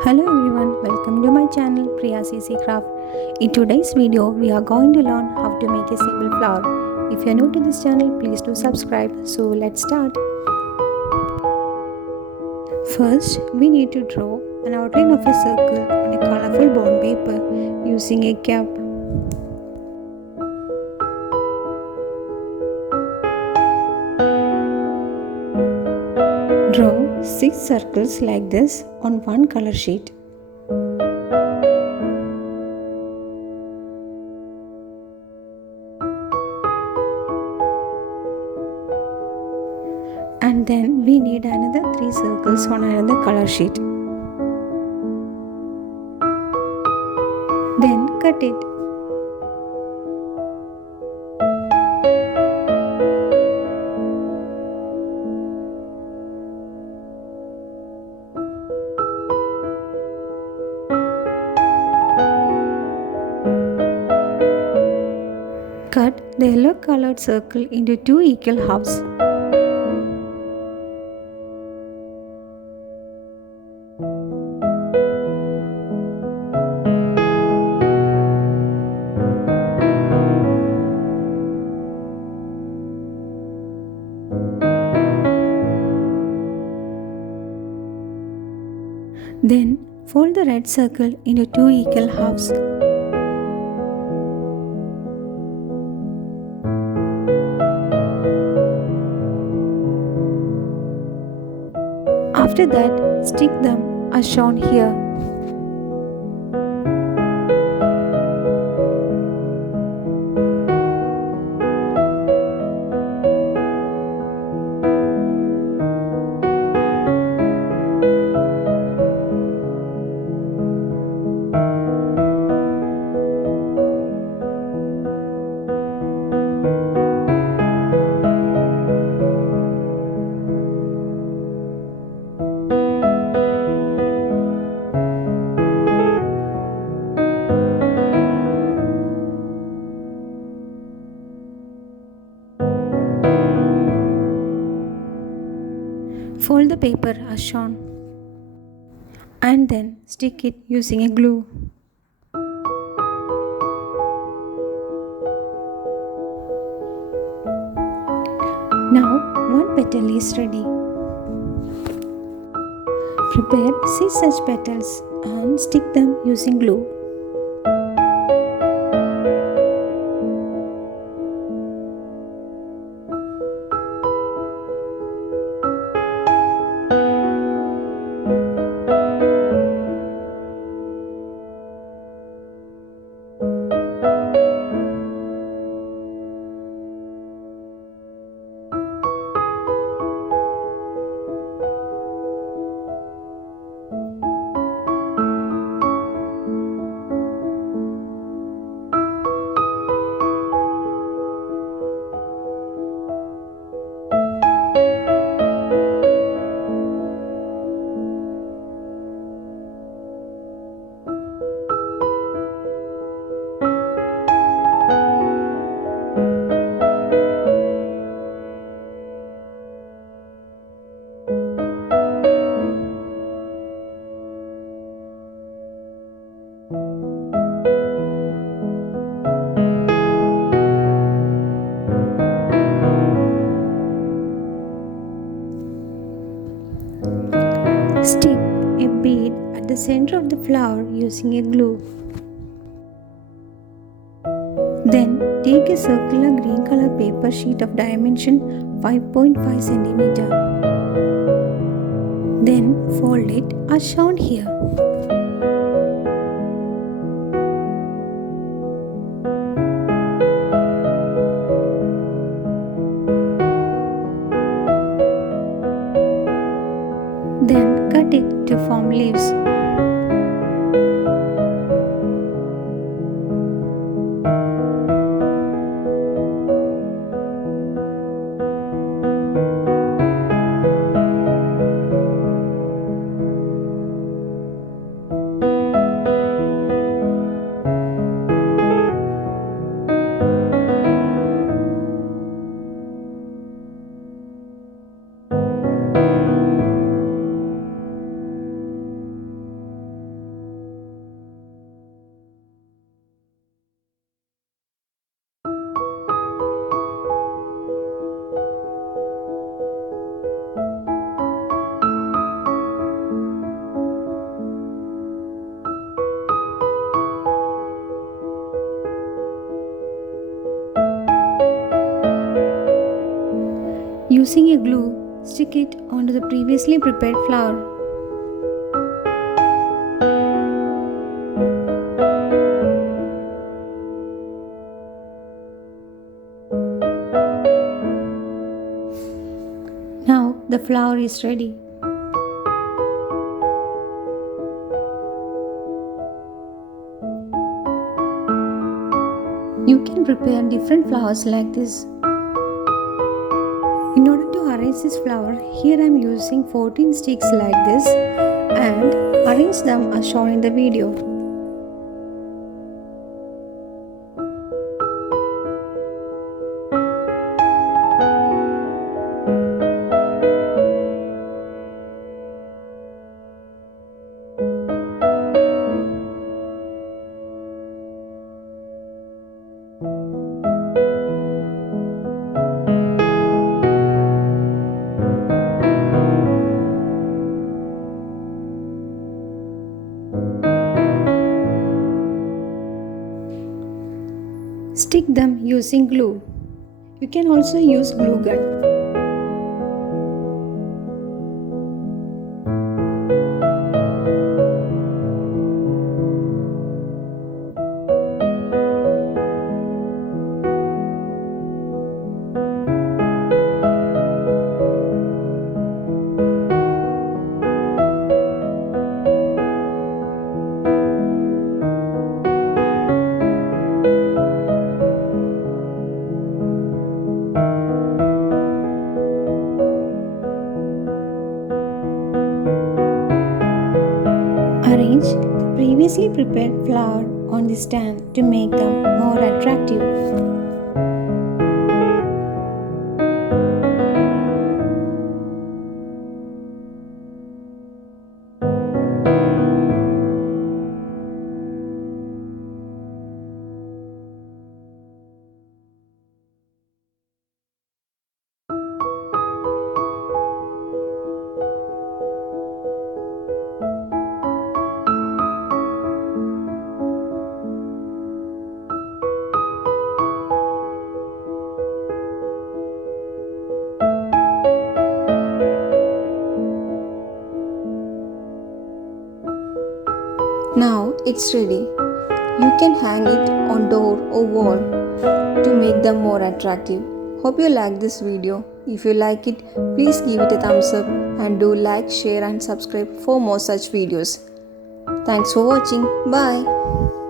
Hello everyone, welcome to my channel Priya CC Craft. In today's video, we are going to learn how to make a simple flower. If you are new to this channel, please do subscribe. So let's start. First, we need to draw an outline of a circle on a colorful bond paper using a cap. Draw 6 circles like this on one color sheet. And then we need another 3 circles on another color sheet. Then cut it. Cut the yellow colored circle into 2 equal halves. Then fold the red circle into 2 equal halves. After that, stick them as shown here. Fold the paper as shown and then stick it using a glue. Now one petal is ready. Prepare 6 such petals and stick them using glue. Stick a bead at the center of the flower using a glue. Then take a circular green color paper sheet of dimension 5.5 cm. Then fold it as shown here. Then cut it to form leaves. Using a glue, stick it onto the previously prepared flower. Now the flower is ready. You can prepare different flowers like this. In order to arrange this flower, here I am using 14 sticks like this and arrange them as shown in the video. Stick them using glue. You can also use glue gun. Arrange the previously prepared flower on the stand to make them more attractive. Now it's ready. You can hang it on door or wall to make them more attractive. Hope you like this video. If you like it, please give it a thumbs up and do like, share and subscribe for more such videos. Thanks for watching. Bye.